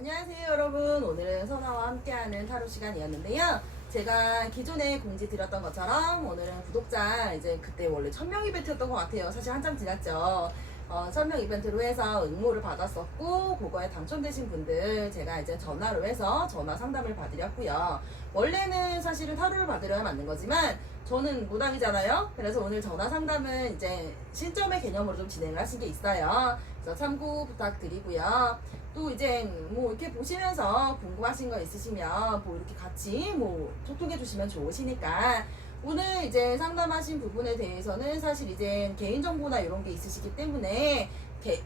안녕하세요 여러분. 오늘은 선아와 함께하는 타로 시간이었는데요. 제가 기존에 공지 드렸던 것처럼 오늘은 구독자 이제 그때 원래 1000명 이벤트였던 것 같아요. 사실 한참 지났죠. 1000명 이벤트로 해서 응모를 받았었고 그거에 당첨되신 분들 제가 이제 전화로 해서 전화 상담을 받으렸고요. 원래는 사실은 타로를 받으려야 맞는 거지만 저는 무당이잖아요. 그래서 오늘 전화 상담은 이제 신점의 개념으로 좀 진행을 하신 게 있어요. 그래서 참고 부탁드리고요. 또 이제 뭐 이렇게 보시면서 궁금하신 거 있으시면 뭐 이렇게 같이 뭐 소통해 주시면 좋으시니까 오늘 이제 상담하신 부분에 대해서는 사실 이제 개인정보나 이런 게 있으시기 때문에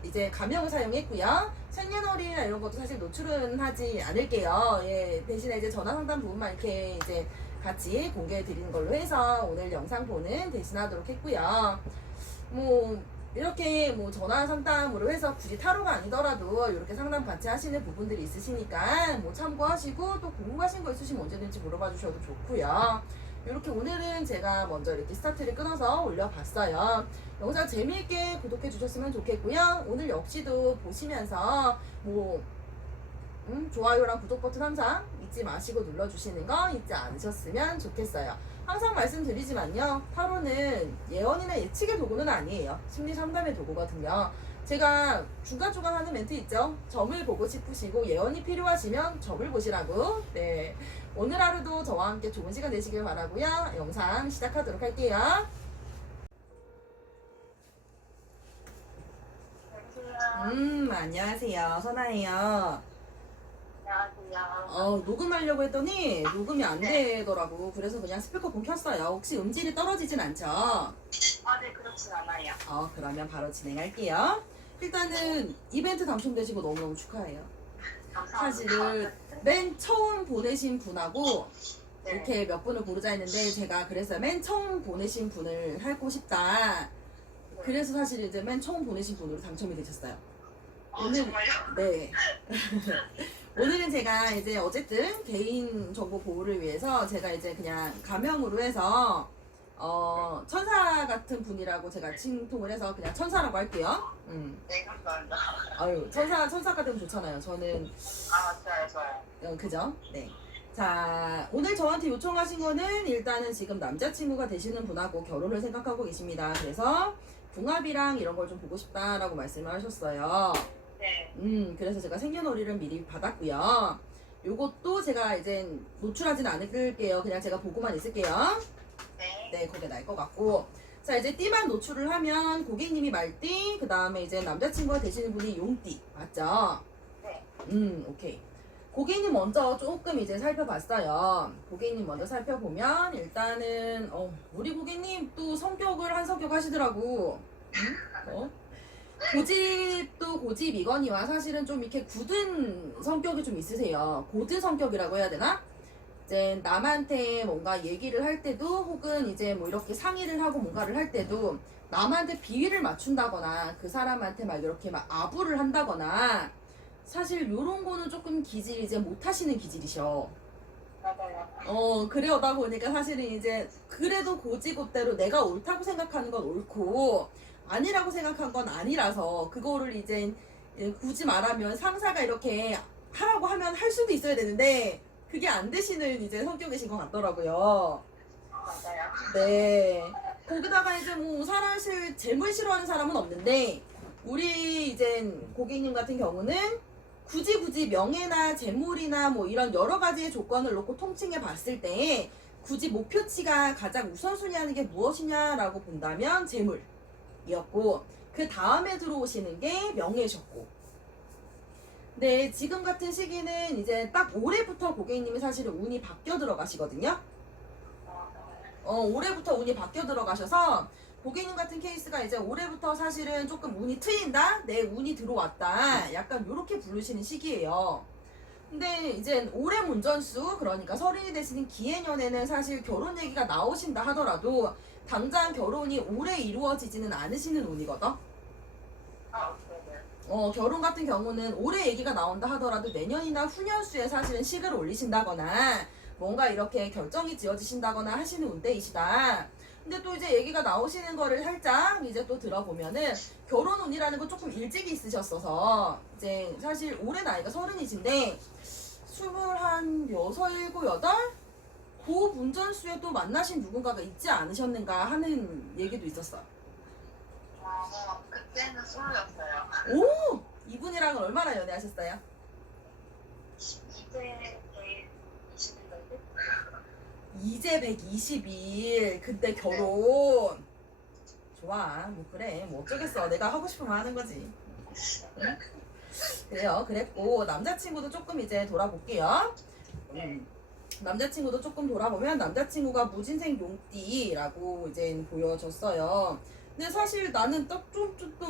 이제 가명을 사용했고요. 생년월일이나 이런 것도 사실 노출은 하지 않을게요. 예, 대신에 이제 전화 상담 부분만 이렇게 이제 같이 공개해 드리는 걸로 해서 오늘 영상 보는 대신하도록 했고요. 뭐 이렇게 뭐 전화 상담으로 해서 굳이 타로가 아니더라도 이렇게 상담 같이 하시는 부분들이 있으시니까 뭐 참고하시고 또 궁금하신 거 있으시면 언제든지 물어봐 주셔도 좋고요. 이렇게 오늘은 제가 먼저 이렇게 스타트를 끊어서 올려봤어요. 영상 재미있게 구독해 주셨으면 좋겠고요. 오늘 역시도 보시면서 뭐 좋아요랑 구독 버튼 항상 잊지 마시고 눌러주시는 거 잊지 않으셨으면 좋겠어요. 항상 말씀드리지만요, 타로는 예언이나 예측의 도구는 아니에요. 심리 상담의 도구거든요. 제가 중간중간 하는 멘트 있죠? 점을 보고 싶으시고 예언이 필요하시면 점을 보시라고. 네, 오늘 하루도 저와 함께 좋은 시간 되시길 바라고요. 영상 시작하도록 할게요. 안녕하세요. 선아예요. 안녕하세요. 녹음하려고 했더니 녹음이 안 되더라고. 그래서 그냥 스피커폰 켰어요. 혹시 음질이 떨어지진 않죠? 네, 그렇진 않아요. 그러면 바로 진행할게요. 일단은 이벤트 당첨되시고 너무너무 축하해요. 감사합니다. 사실은 맨 처음 보내신 분하고 네. 이렇게 몇 분을 고르자 했는데 제가 그랬어요. 맨 처음 보내신 분을 하고 싶다. 그래서 사실 이제 맨 처음 보내신 분으로 당첨이 되셨어요. 정말요? 네. 오늘은 제가 이제 어쨌든 개인정보 보호를 위해서 제가 이제 그냥 가명으로 해서 천사 같은 분이라고 제가 칭통을 해서 그냥 천사라고 할게요. 네, 감사합니다. 아유, 천사가 되면 좋잖아요. 저는 좋아요. 그죠? 네. 자, 오늘 저한테 요청하신 거는 일단은 지금 남자친구가 되시는 분하고 결혼을 생각하고 계십니다. 그래서 궁합이랑 이런 걸 좀 보고 싶다라고 말씀을 하셨어요. 네. 그래서 제가 생년월일을 미리 받았고요. 요것도 제가 이제 노출하진 않을게요. 그냥 제가 보고만 있을게요. 네. 네, 그게 나을 것 같고. 자, 이제 띠만 노출을 하면 고객님이 말띠, 그 다음에 이제 남자친구가 되시는 분이 용띠. 맞죠? 네. 오케이. 고객님 먼저 조금 이제 살펴봤어요. 고객님 먼저 살펴보면 일단은 우리 고객님 또 성격을 한 성격 하시더라고. 고집도 고집이거니와 사실은 좀 이렇게 굳은 성격이 좀 있으세요. 고든 성격이라고 해야 되나? 이제 남한테 뭔가 얘기를 할 때도 혹은 이제 뭐 이렇게 상의를 하고 뭔가를 할 때도 남한테 비위를 맞춘다거나 그 사람한테 막 이렇게 막 아부를 한다거나 사실 요런 거는 조금 기질이 이제 못 하시는 기질이셔. 맞아요. 그러다 보니까 사실은 이제 그래도 고지고대로 내가 옳다고 생각하는 건 옳고 아니라고 생각한 건 아니라서 그거를 이제 굳이 말하면 상사가 이렇게 하라고 하면 할 수도 있어야 되는데 그게 안 되시는 이제 성격이신 것 같더라고요. 맞아요. 네. 거기다가 이제 뭐 사실 재물 싫어하는 사람은 없는데 우리 이제 고객님 같은 경우는 굳이 명예나 재물이나 뭐 이런 여러 가지의 조건을 놓고 통칭해 봤을 때 굳이 목표치가 가장 우선순위 하는 게 무엇이냐라고 본다면 재물이었고 그 다음에 들어오시는 게 명예셨고 네, 지금 같은 시기는 이제 딱 올해부터 고객님이 사실은 운이 바뀌어 들어가시거든요. 올해부터 운이 바뀌어 들어가셔서 고객님 같은 케이스가 이제 올해부터 사실은 조금 운이 트인다? 내 운이 들어왔다. 약간 요렇게 부르시는 시기예요. 근데 이제 올해 문전수, 그러니까 서른이 되시는 기해년에는 사실 결혼 얘기가 나오신다 하더라도 당장 결혼이 올해 이루어지지는 않으시는 운이거든? 네. 결혼 같은 경우는 올해 얘기가 나온다 하더라도 내년이나 후년수에 사실은 식을 올리신다거나 뭔가 이렇게 결정이 지어지신다거나 하시는 운대이시다. 근데 또 이제 얘기가 나오시는 거를 살짝 이제 또 들어보면은 결혼 운이라는 거 조금 일찍 있으셨어서 이제 사실 올해 나이가 30이신데 26, 7, 8? 그 문전수에 또 만나신 누군가가 있지 않으셨는가 하는 얘기도 있었어. 그때는 솔로였어요. 오! 이분이랑은 얼마나 연애하셨어요? 이제 20일 정도? 이제 120일. 근데 결혼. 좋아. 뭐 그래. 뭐 어쩌겠어. 내가 하고 싶으면 하는 거지. 응? 그래요. 그랬고 남자친구도 조금 이제 돌아볼게요. 남자친구도 조금 돌아보면 남자친구가 무진생 용띠라고 이제 보여졌어요. 근데 사실 나는 또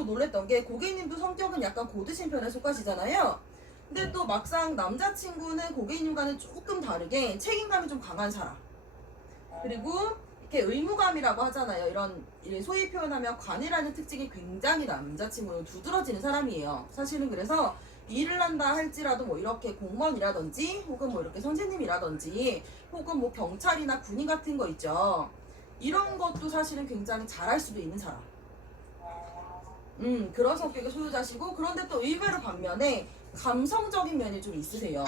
놀랬던 게 고객님도 성격은 약간 고드신 편에 속하시잖아요. 근데 또 막상 남자친구는 고객님과는 조금 다르게 책임감이 좀 강한 사람. 그리고 이렇게 의무감이라고 하잖아요. 이런 소위 표현하면 관이라는 특징이 굉장히 남자친구는 두드러지는 사람이에요. 사실은 그래서 일을 한다 할지라도 뭐 이렇게 공무원이라든지 혹은 뭐 이렇게 선생님이라든지 혹은 뭐 경찰이나 군인 같은 거 있죠. 이런 것도 사실은 굉장히 잘할 수도 있는 사람. 그런 성격의 소유자시고 그런데 또 의외로 반면에 감성적인 면이 좀 있으세요.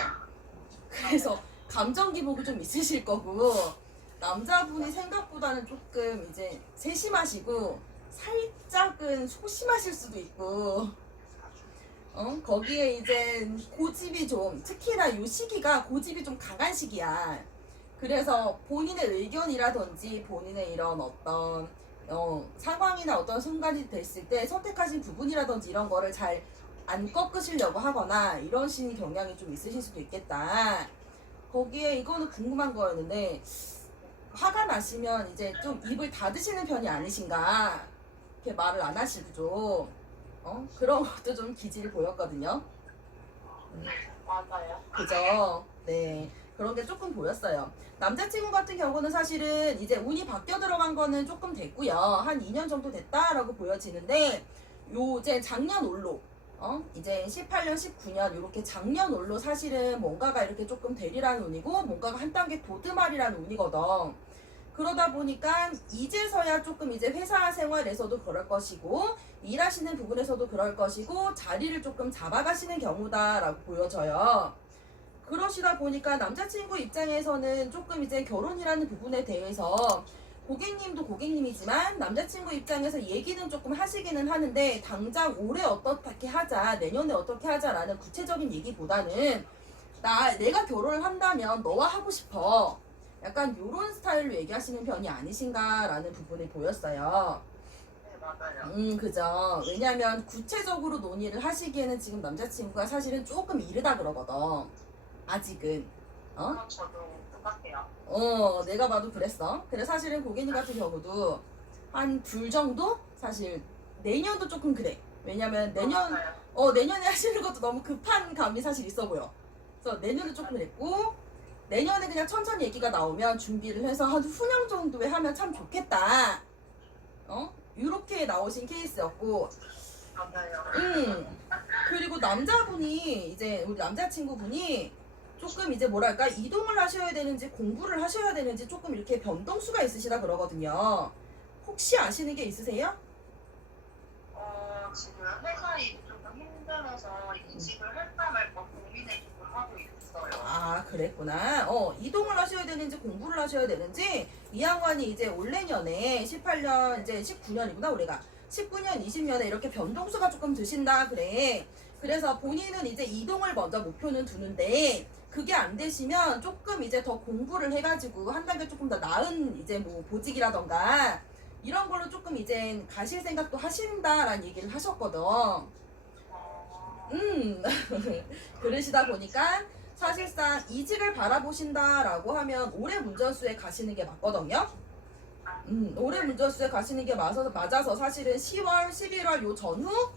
그래서 감정 기복이 좀 있으실 거고 남자분이 생각보다는 조금 이제 세심하시고 살짝은 소심하실 수도 있고 거기에 이제 고집이 좀 특히나 이 시기가 고집이 좀 강한 시기야. 그래서 본인의 의견이라든지 본인의 이런 어떤 상황이나 어떤 순간이 됐을 때 선택하신 부분이라든지 이런 거를 잘 안 꺾으시려고 하거나 이런 신 경향이 좀 있으실 수도 있겠다. 거기에 이거는 궁금한 거였는데 화가 나시면 이제 좀 입을 닫으시는 편이 아니신가? 이렇게 말을 안 하시고 좀 그런 것도 좀 기질이 보였거든요. 맞아요. 그죠? 네. 그런 게 조금 보였어요. 남자친구 같은 경우는 사실은 이제 운이 바뀌어 들어간 거는 조금 됐고요. 한 2년 정도 됐다라고 보여지는데, 이제 작년 올로, 이제 18년, 19년, 이렇게 작년 올로 사실은 뭔가가 이렇게 조금 되리라는 운이고, 뭔가가 한 단계 도드말이라는 운이거든. 그러다 보니까 이제서야 조금 이제 회사 생활에서도 그럴 것이고, 일하시는 부분에서도 그럴 것이고, 자리를 조금 잡아가시는 경우다라고 보여져요. 그러시다 보니까 남자친구 입장에서는 조금 이제 결혼이라는 부분에 대해서 고객님도 고객님이지만 남자친구 입장에서 얘기는 조금 하시기는 하는데 당장 올해 어떻게 하자, 내년에 어떻게 하자라는 구체적인 얘기보다는 내가 결혼을 한다면 너와 하고 싶어. 약간 요런 스타일로 얘기하시는 편이 아니신가라는 부분이 보였어요. 네, 맞아요. 그죠. 왜냐면 구체적으로 논의를 하시기에는 지금 남자친구가 사실은 조금 이르다 그러거든. 아직은. 저도 똑같아요. 내가 봐도 그랬어. 그래 사실은 고객님 같은 경우도 한 둘 정도? 사실 내년도 조금 그래. 왜냐면 내년에 하시는 것도 너무 급한 감이 사실 있어 보여. 그래서 내년도 조금 그랬고 내년에 그냥 천천히 얘기가 나오면 준비를 해서 한 후년 정도에 하면 참 좋겠다. 이렇게 나오신 케이스였고 맞아요. 그리고 남자분이 이제 우리 남자친구분이 조금 이제 뭐랄까 이동을 하셔야 되는지 공부를 하셔야 되는지 조금 이렇게 변동수가 있으시다 그러거든요. 혹시 아시는 게 있으세요? 지금 회사 일이 조금 힘들어서 이직을 할까 말까 고민을 조금 하고 있어요. 아 그랬구나. 이동을 하셔야 되는지 공부를 하셔야 되는지 이 양반이 이제 올 내년에 18년 이제 19년이구나 우리가 19년 20년에 이렇게 변동수가 조금 드신다 그래. 그래서 본인은 이제 이동을 먼저 목표는 두는데 그게 안 되시면 조금 이제 더 공부를 해가지고 한 단계 조금 더 나은 이제 뭐 보직이라던가 이런 걸로 조금 이제 가실 생각도 하신다라는 얘기를 하셨거든. 그러시다 보니까 사실상 이직을 바라보신다라고 하면 올해 문전수에 가시는 게 맞거든요. 올해 문전수에 가시는 게 맞아서 사실은 10월, 11월 요 전후로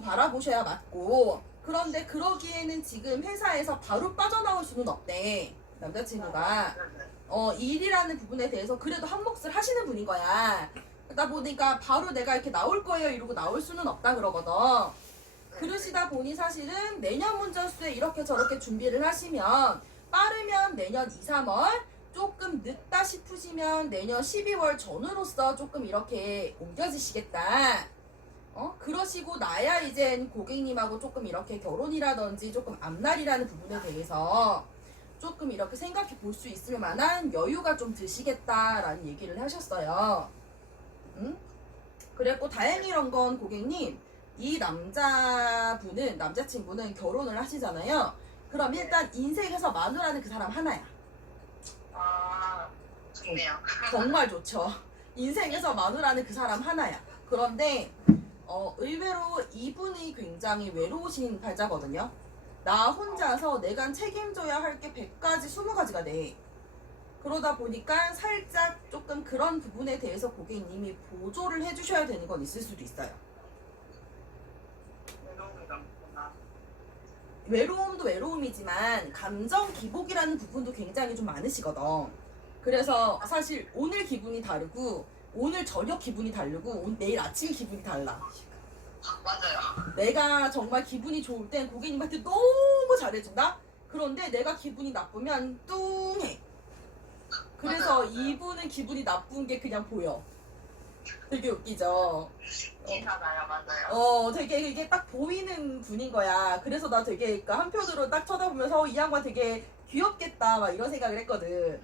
바라보셔야 맞고 그런데 그러기에는 지금 회사에서 바로 빠져나올 수는 없대. 남자친구가. 일이라는 부분에 대해서 그래도 한 몫을 하시는 분인 거야. 그러다 보니까 바로 내가 이렇게 나올 거예요 이러고 나올 수는 없다 그러거든. 그러시다 보니 사실은 내년 문전수에 이렇게 저렇게 준비를 하시면 빠르면 내년 2, 3월 조금 늦다 싶으시면 내년 12월 전으로서 조금 이렇게 옮겨지시겠다. 그러시고 나야 이젠 고객님하고 조금 이렇게 결혼이라든지 조금 앞날이라는 부분에 대해서 조금 이렇게 생각해 볼 수 있을 만한 여유가 좀 드시겠다라는 얘기를 하셨어요. 응? 그랬고 다행이란 건 고객님, 이 남자친구는 결혼을 하시잖아요. 그럼 일단 인생에서 마누라는 그 사람 하나야. 아, 좋네요. 정말 좋죠. 인생에서 마누라는 그 사람 하나야. 그런데 의외로 이분이 굉장히 외로우신 팔자거든요. 나 혼자서 내가 책임져야 할 게 100가지, 20가지가 돼. 그러다 보니까 살짝 조금 그런 부분에 대해서 고객님이 보조를 해주셔야 되는 건 있을 수도 있어요. 외로움이 많구나. 외로움도 외로움이지만 감정 기복이라는 부분도 굉장히 좀 많으시거든. 그래서 사실 오늘 기분이 다르고 오늘 저녁 기분이 다르고 내일 아침 기분이 달라. 맞아요. 내가 정말 기분이 좋을 땐 고객님한테 너무 잘해준다? 그런데 내가 기분이 나쁘면 뚱해. 그래서 맞아요. 이분은 기분이 나쁜 게 그냥 보여. 되게 웃기죠? 티나나요, 맞아요. 되게 이게 딱 보이는 분인 거야. 그래서 나 되게 그러니까 한편으로 딱 쳐다보면서 이 양반 되게 귀엽겠다 막 이런 생각을 했거든.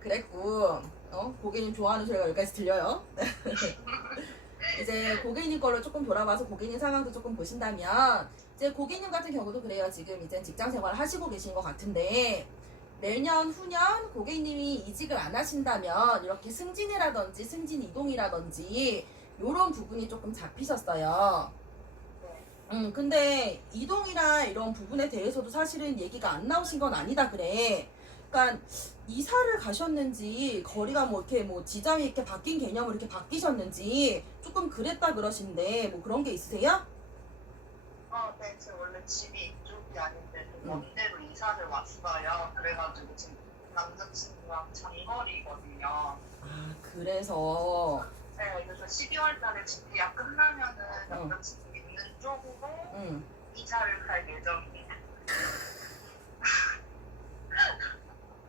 그랬고 고객님 좋아하는 소리가 여기까지 들려요. 이제 고객님 걸로 조금 돌아봐서 고객님 상황도 조금 보신다면 이제 고객님 같은 경우도 그래요. 지금 이제 직장 생활을 하시고 계신 것 같은데 내년 후년 고객님이 이직을 안 하신다면 이렇게 승진이라든지 승진 이동이라든지 이런 부분이 조금 잡히셨어요. 근데 이동이나 이런 부분에 대해서도 사실은 얘기가 안 나오신 건 아니다 그래. 그러니까 이사를 가셨는지 거리가 뭐 이렇게 뭐 지점이 이렇게 바뀐 개념으로 이렇게 바뀌셨는지 조금 그랬다 그러신데 뭐 그런 게 있으세요? 네, 제 원래 집이 이쪽이 아닌데 좀 먼데로 이사를 왔어요. 그래가지고 지금 남자친구랑 장거리거든요. 아 그래서 네, 그래서 12월 달에 집 계약 끝나면은 남자친구 있는 쪽으로 이사를 갈 예정입니다.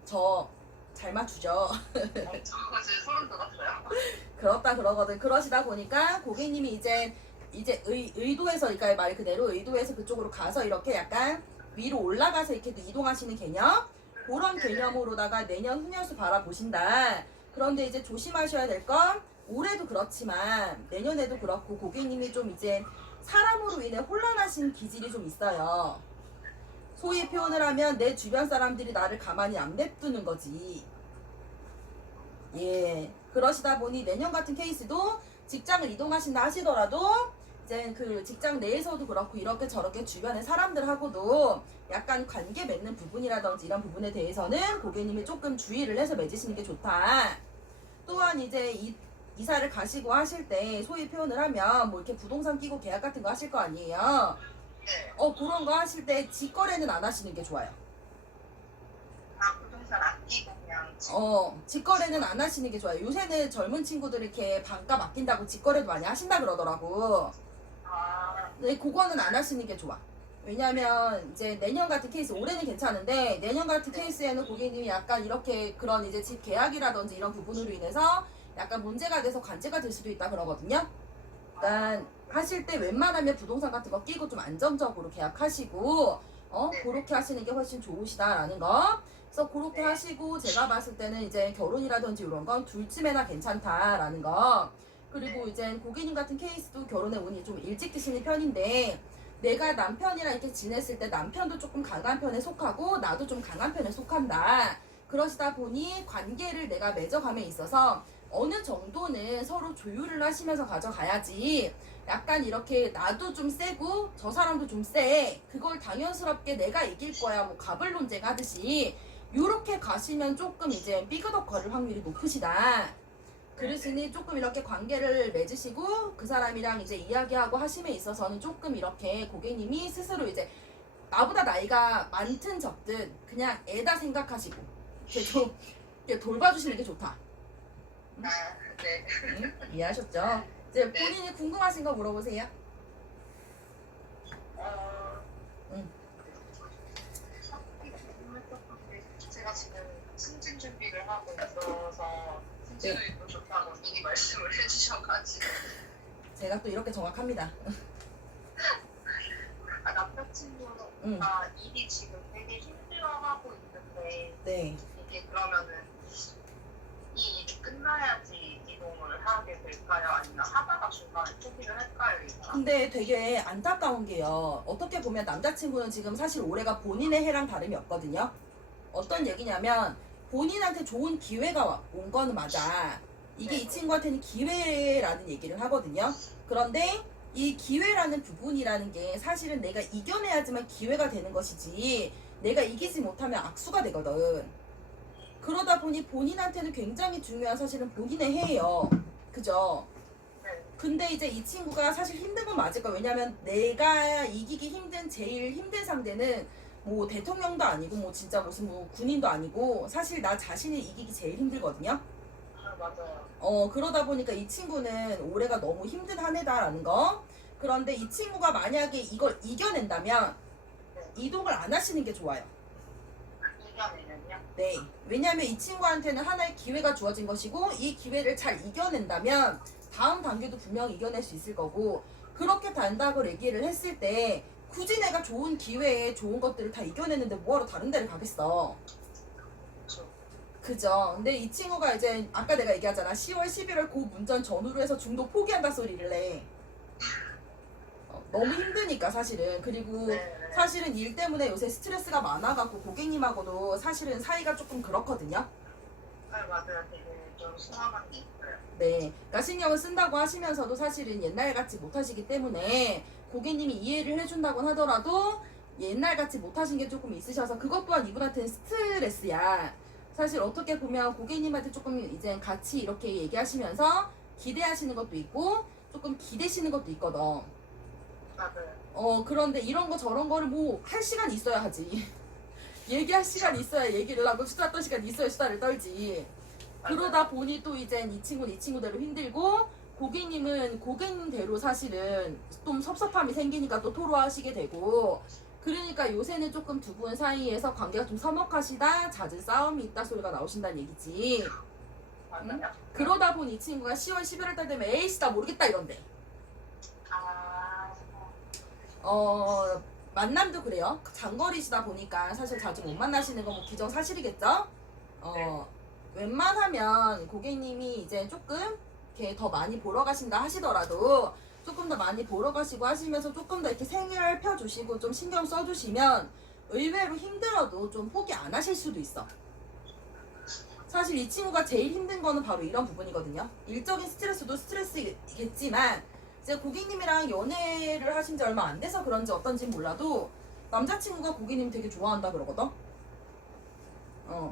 저 잘 맞추죠. 저 지금 소름 돋았어요. 그렇다 그러거든. 그러시다 보니까 고객님이 이제 의도해서 그러니까 말 그대로 의도해서 그쪽으로 가서 이렇게 약간 위로 올라가서 이렇게 이동하시는 개념 그런 개념으로다가 내년 후년수 바라보신다. 그런데 이제 조심하셔야 될 건 올해도 그렇지만 내년에도 그렇고 고객님이 좀 이제 사람으로 인해 혼란하신 기질이 좀 있어요. 소위 표현을 하면 내 주변 사람들이 나를 가만히 안 냅두는 거지. 예. 그러시다 보니 내년 같은 케이스도 직장을 이동하신다 하시더라도 이제 그 직장 내에서도 그렇고 이렇게 저렇게 주변의 사람들하고도 약간 관계 맺는 부분이라든지 이런 부분에 대해서는 고객님이 조금 주의를 해서 맺으시는 게 좋다. 또한 이제 이사를 가시고 하실 때 소위 표현을 하면 뭐 이렇게 부동산 끼고 계약 같은 거 하실 거 아니에요. 네. 그런 거 하실 때 직거래는 안 하시는 게 좋아요. 부동산 안 끼고 그냥 직거래는 안 하시는 게 좋아요. 요새는 젊은 친구들 이렇게 반값 아낀다고 직거래도 많이 하신다 그러더라고. 근데 그거는 안 하시는 게 좋아. 왜냐면 이제 내년 같은 케이스, 올해는 괜찮은데 내년 같은 케이스에는 고객님이 약간 이렇게 그런 이제 집 계약이라든지 이런 부분으로 인해서 약간 문제가 돼서 관제가 될 수도 있다 그러거든요. 그러니까 하실 때 웬만하면 부동산 같은 거 끼고 좀 안정적으로 계약하시고 그렇게 하시는 게 훨씬 좋으시다라는 거. 그래서 그렇게 하시고 제가 봤을 때는 이제 결혼이라든지 이런 건 둘쯤에나 괜찮다라는 거. 그리고 이제 고객님 같은 케이스도 결혼의 운이 좀 일찍 드시는 편인데 내가 남편이랑 이렇게 지냈을 때 남편도 조금 강한 편에 속하고 나도 좀 강한 편에 속한다. 그러시다 보니 관계를 내가 맺어감에 있어서 어느 정도는 서로 조율을 하시면서 가져가야지 약간 이렇게 나도 좀 세고 저 사람도 좀 세. 그걸 당연스럽게 내가 이길 거야. 뭐 갑을 논쟁하듯이 요렇게 가시면 조금 이제 삐그덕거릴 확률이 높으시다. 그러시니 조금 이렇게 관계를 맺으시고 그 사람이랑 이제 이야기하고 하심에 있어서는 조금 이렇게 고객님이 스스로 이제 나보다 나이가 많든 적든 그냥 애다 생각하시고 이렇게 좀 이렇게 돌봐주시는 게 좋다. 네. 이해하셨죠? 이제 본인이 궁금하신 거 물어보세요. 제가 남자친구도 좋다고 미리 말씀을 해주셔가지고. 제가 또 이렇게 정확합니다. 남자친구가 응. 일이 지금 되게 힘들어하고 있는데 네. 이게 그러면은 이 일이 끝나야지 이동을 하게 될까요? 아니면 하다가 중간에 포기를 할까요? 일단? 근데 되게 안타까운 게요. 어떻게 보면 남자친구는 지금 사실 올해가 본인의 해랑 다름이 없거든요. 어떤 얘기냐면 본인한테 좋은 기회가 온 거는 맞아. 이게 이 친구한테는 기회라는 얘기를 하거든요. 그런데 이 기회라는 부분이라는 게 사실은 내가 이겨내야지만 기회가 되는 것이지 내가 이기지 못하면 악수가 되거든. 그러다 보니 본인한테는 굉장히 중요한 사실은 본인의 해예요. 그죠? 네. 근데 이제 이 친구가 사실 힘든 건 맞을 거야. 왜냐면 내가 이기기 힘든 제일 힘든 상대는 뭐 대통령도 아니고 뭐 진짜 무슨 뭐 군인도 아니고 사실 나 자신이 이기기 제일 힘들거든요. 맞아요. 그러다 보니까 이 친구는 올해가 너무 힘든 한 해다라는 거. 그런데 이 친구가 만약에 이걸 이겨낸다면 네. 이동을 안 하시는 게 좋아요. 이겨내면요? 네. 왜냐면 이 친구한테는 하나의 기회가 주어진 것이고 이 기회를 잘 이겨낸다면 다음 단계도 분명히 이겨낼 수 있을 거고 그렇게 단다고 얘기를 했을 때 굳이 내가 좋은 기회에 좋은 것들을 다 이겨내는데 뭐하러 다른 데를 가겠어. 그렇죠. 그죠. 근데 이 친구가 이제 아까 내가 얘기하잖아. 10월 11월 고 문전 전후로 해서 중도 포기한다 소리를 해. 너무 힘드니까 사실은. 그리고 네. 사실은 일 때문에 요새 스트레스가 많아갖고 고객님하고도 사실은 사이가 조금 그렇거든요. 네, 맞아요. 되게 좀 심한 게 있어요. 네. 그러니까 신경을 쓴다고 하시면서도 사실은 옛날같이 못하시기 때문에 고객님이 이해를 해준다고 하더라도 옛날같이 못하신 게 조금 있으셔서 그것 또한 이분한테는 스트레스야. 사실 어떻게 보면 고객님한테 조금 이제 같이 이렇게 얘기하시면서 기대하시는 것도 있고 조금 기대시는 것도 있거든. 맞아요. 그런데 이런 거 저런 거를 뭐 할 시간 있어야 하지. 얘기할 시간 있어야 얘기를 하고 수다 떨 시간 있어야 수다를 떨지. 그러다 보니 또 이제 이 친구는 이 친구대로 힘들고 고객님은 고객님대로 사실은 좀 섭섭함이 생기니까 또 토로하시게 되고 그러니까 요새는 조금 두 분 사이에서 관계가 좀 서먹하시다 잦은 싸움이 있다 소리가 나오신다는 얘기지. 맞아요. 그러다 보니 이 친구가 10월 11월 달 되면 에이씨 나 모르겠다 이런데. 만남도 그래요. 장거리시다 보니까 사실 자주 못 만나시는 건 뭐 기정사실이겠죠? 웬만하면 고객님이 이제 조금 이렇게 더 많이 보러 가신다 하시더라도 조금 더 많이 보러 가시고 하시면서 조금 더 이렇게 생일 펴주시고 좀 신경 써주시면 의외로 힘들어도 좀 포기 안 하실 수도 있어. 사실 이 친구가 제일 힘든 거는 바로 이런 부분이거든요. 일적인 스트레스도 스트레스겠지만 이제 고객님이랑 연애를 하신 지 얼마 안 돼서 그런지 어떤지 몰라도 남자친구가 고객님 되게 좋아한다 그러거든.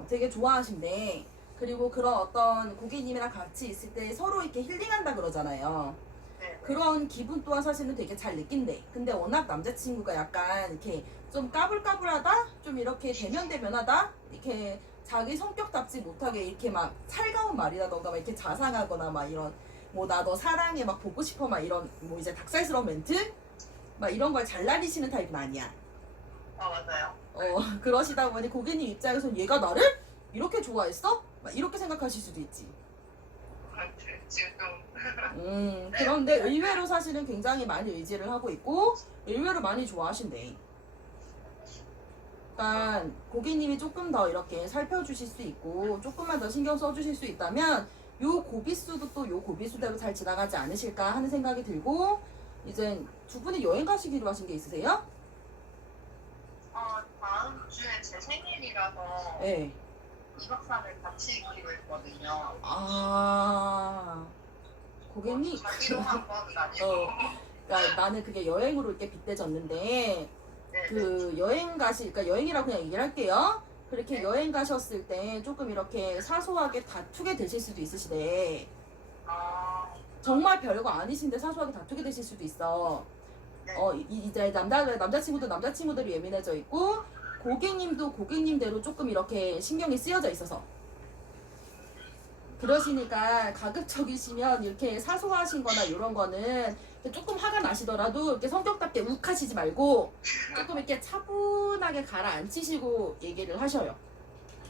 되게 좋아하신대. 그리고 그런 어떤 고객님이랑 같이 있을 때 서로 이렇게 힐링한다 그러잖아요. 네. 그런 기분 또한 사실은 되게 잘 느낀대. 근데 워낙 남자친구가 약간 이렇게 좀 까불까불하다? 좀 이렇게 대면대면하다? 이렇게 자기 성격답지 못하게 이렇게 막 살가운 말이라던가 막 이렇게 자상하거나 막 이런 뭐 나 너 사랑해 막 보고 싶어 막 이런 뭐 이제 닭살스러운 멘트? 막 이런 걸 잘 날리시는 타입은 아니야. 맞아요. 그러시다 보니 고객님 입장에서는 얘가 나를 이렇게 좋아했어? 막 이렇게 생각하실 수도 있지. 지금 그런데 의외로 사실은 굉장히 많이 의지를 하고 있고 의외로 많이 좋아하신대. 그러니까 고객님이 조금 더 이렇게 살펴주실 수 있고 조금만 더 신경 써주실 수 있다면 요 고비수도 또 요 고비수대로 잘 지나가지 않으실까 하는 생각이 들고 이제 두 분이 여행 가시기로 하신 게 있으세요? 다음 주에 제 생일이라서 네. 2박 3일 같이 있기로 했거든요. 고객님 자기로 한 번은 아니고. 그러니까 나는 그게 여행으로 이렇게 빗대졌는데 네. 그 그러니까 여행이라고 그냥 얘기를 할게요. 그렇게 네. 여행 가셨을 때 조금 이렇게 사소하게 다투게 되실 수도 있으시대. 정말 별거 아니신데 사소하게 다투게 되실 수도 있어. 네. 이제 남자친구도 예민해져 있고 고객님도 고객님대로 조금 이렇게 신경이 쓰여져 있어서 그러시니까 가급적이시면 이렇게 사소하신 거나 이런 거는 조금 화가 나시더라도 이렇게 성격답게 욱하시지 말고 조금 이렇게 차분하게 가라앉히시고 얘기를 하셔요.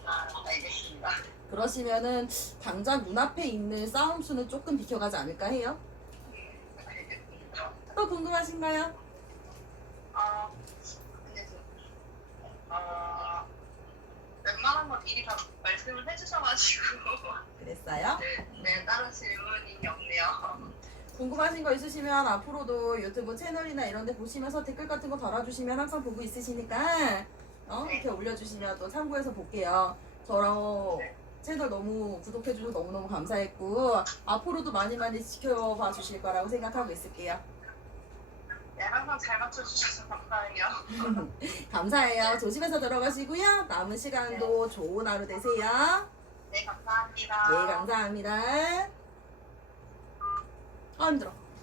알겠습니다. 그러시면은 당장 눈앞에 있는 싸움수는 조금 비켜가지 않을까 해요. 알겠습니다. 또 궁금하신가요? 근데 웬만한 건 미리 다 말씀을 해주셔가지고 그랬어요? 네, 다른 질문이 없네요. 궁금하신 거 있으시면 앞으로도 유튜브 채널이나 이런 데 보시면서 댓글 같은 거 달아주시면 항상 보고 있으시니까 이렇게 올려주시면 또 참고해서 볼게요. 저랑 채널 너무 구독해주셔서 너무너무 감사했고 앞으로도 많이 많이 지켜봐 주실 거라고 생각하고 있을게요. 네, 항상 잘 맞춰주셔서 감사해요. 감사해요. 조심해서 들어가시고요. 남은 시간도 좋은 하루 되세요. 네, 감사합니다. 네, 감사합니다. 아, 힘들어.